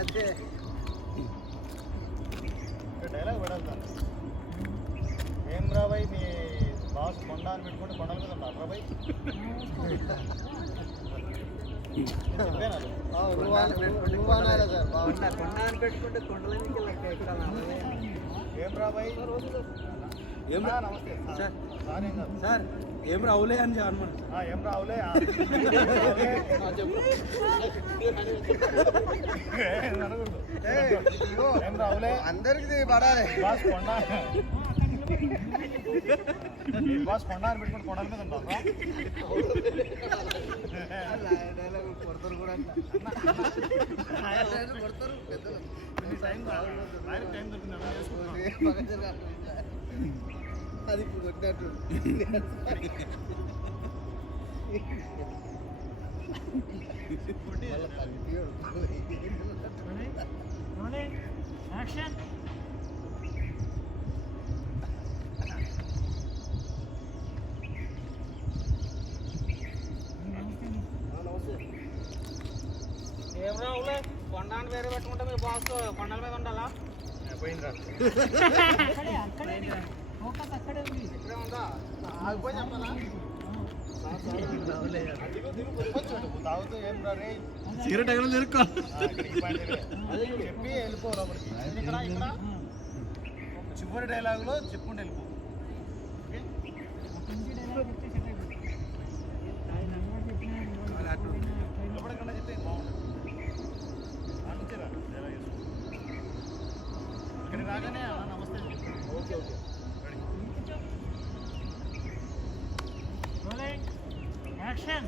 అదే డైలాగ్ పడాలి. ఏం రాబాయ్ మీ బాస్ కొండ అని పెట్టుకుంటే కొండల మీద ఉన్నారు రాబాయ్. ఏం రాబాయ్ ఏం నమస్తే సార్ ఏం రావులే అని చెప్పాను. ఏం రావులే ఏం రావులే అందరికి పడాలి. బాస్ కొండ బాస్ కొండ అని పెట్టుకుంటే కొండల మీద ఉంటారా? కొడతారు కూడా కొడతారు పెద్దలు. అది ఇప్పుడు కొట్టినట్టు ఏం రావులే కొండాన్ని వేరే పెట్టుకుంటే మీ బాస్ కొండల మీద ఉండాలా? పోయిందిరా ఇక్కడే ఉందా? ఆగిపోయి చెప్పాలా? తాగుతూ ఏం రా రే సిగరెట్ ఎక్కడ దొరుకు చెప్పి వెళ్ళిపో లోపలికి. ఇక్కడ ఇక్కడ చివరి డైలాగులో చెప్పుకుంటూ వెళ్ళిపో. ఎప్పటికన్నా చెప్తే బాగుంటుంది. అంతేరా డైలాగ్ వేసుకో. ఇక్కడికి రాగానే నమస్తే. Okay okay action.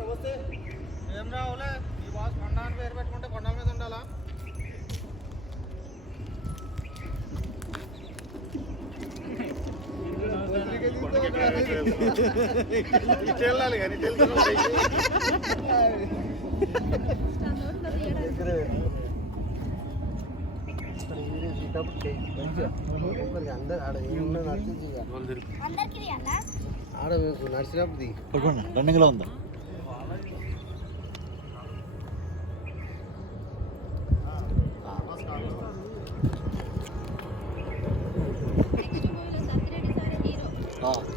నమస్తే. ఏం రావులే ఈ బాస్ కొండాన్ని పేరు పెట్టుకుంటే కొండల మీద ఉండాలా? వెళ్ళాలి కానీ ఆడ నడిచినప్పుడు రన్నింగ్లో ఉందా?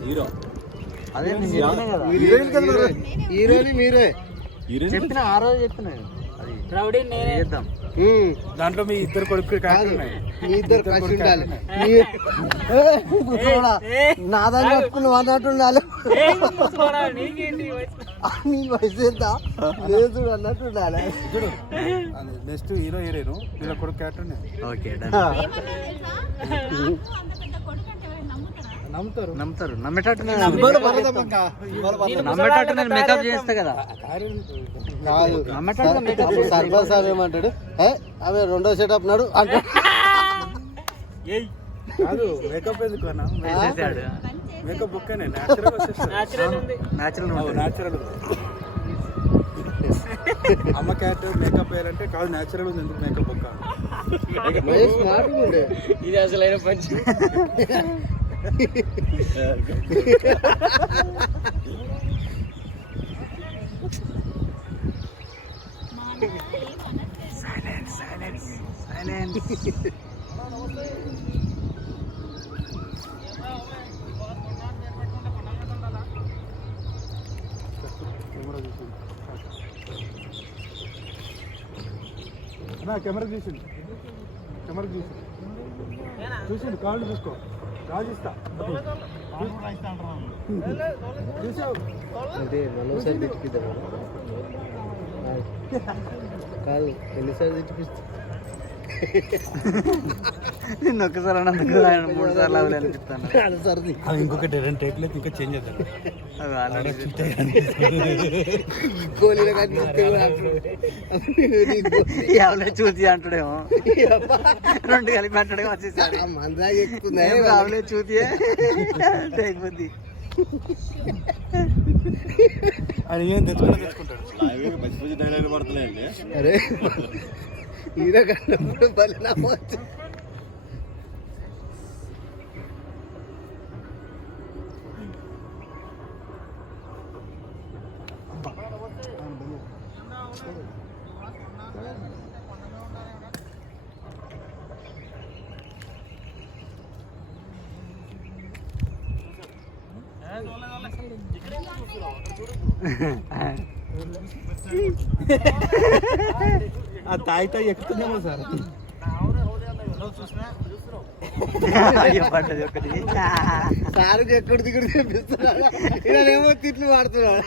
హీరో అదే హీరోని మీరే చెప్పిన ఆ రోజు చెప్పిన రౌడీ నేనే చేద్దాం. దాంట్లో మీ ఇద్దరు కొడుకు మీ ఇద్దరు కలిసి ఉండాలి. నా దాన్ని పట్టుకుని అన్నట్టు ఉండాలి. నీ వయసు ఎంత లేదు అన్నట్టు ఉండాలి. నెక్స్ట్ హీరో హీరోయిన్ వీళ్ళ కొడుకు క్యారెక్టర్ నమ్ముతారు నమ్మేటట్టు నేను మేకప్ చేస్తా కదా. సర్పంచ్ సాబ్ ఏమంటాడు, అవి రెండో సెటప్ నాడు అంటాడు. కాదు మేకప్ ఎందుకు అన్నా? మేకప్ బుక్ న్యాచురల్ అమ్మ క్యారెక్టర్ మేకప్ వేయాలంటే కాదు న్యాచురల్ ఉంది. ఎందుకు మేకప్ బుక్ ఇది అసలైన పంచి. కెమెరా చూసిండు కాళ్ళు చూసుకో రాజిస్తా చూసావు అంటే మనోసారి తిట్టిద్దాం కాదు ఎన్నిసార్లు తిట్టిపిస్తా. నిన్న ఒక్కసారి అన్నందుకు 3 సార్లు అవలే అనిపిస్తాను. అది ఇంకొకటి 2 టేక్లకి ఇంకా చేంజ్ చేద్దాం. ఎవరో చూసి అంటాడేమో 2 కలిపి అంటాడేమో వచ్చేసాడు. అవలే చూసి అయిపోద్ది. అది ఏం తెచ్చుకుంటాడు. అరే హీరో కన్నప్పుడు బలి నమ్మచ్చు. ఆ తాయి తాయి ఎక్కుతుందేమో సార్. సారు ఎక్కడ దిగుడు తెప్పిస్తున్నాడు, ఇలానేమో తిట్లు వాడుతున్నాడు.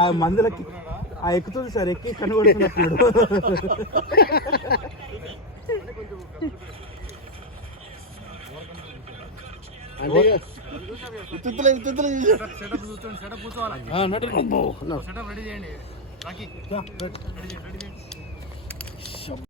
ఆ మందులకి ఆ ఎక్కుతుంది సార్, ఎక్కి కనుగొడుతున్నప్పుడు. అంటే తుత్తులు సెటప్ కూర్చోవాలి. నటు సెటప్ రెడీ చేయండి.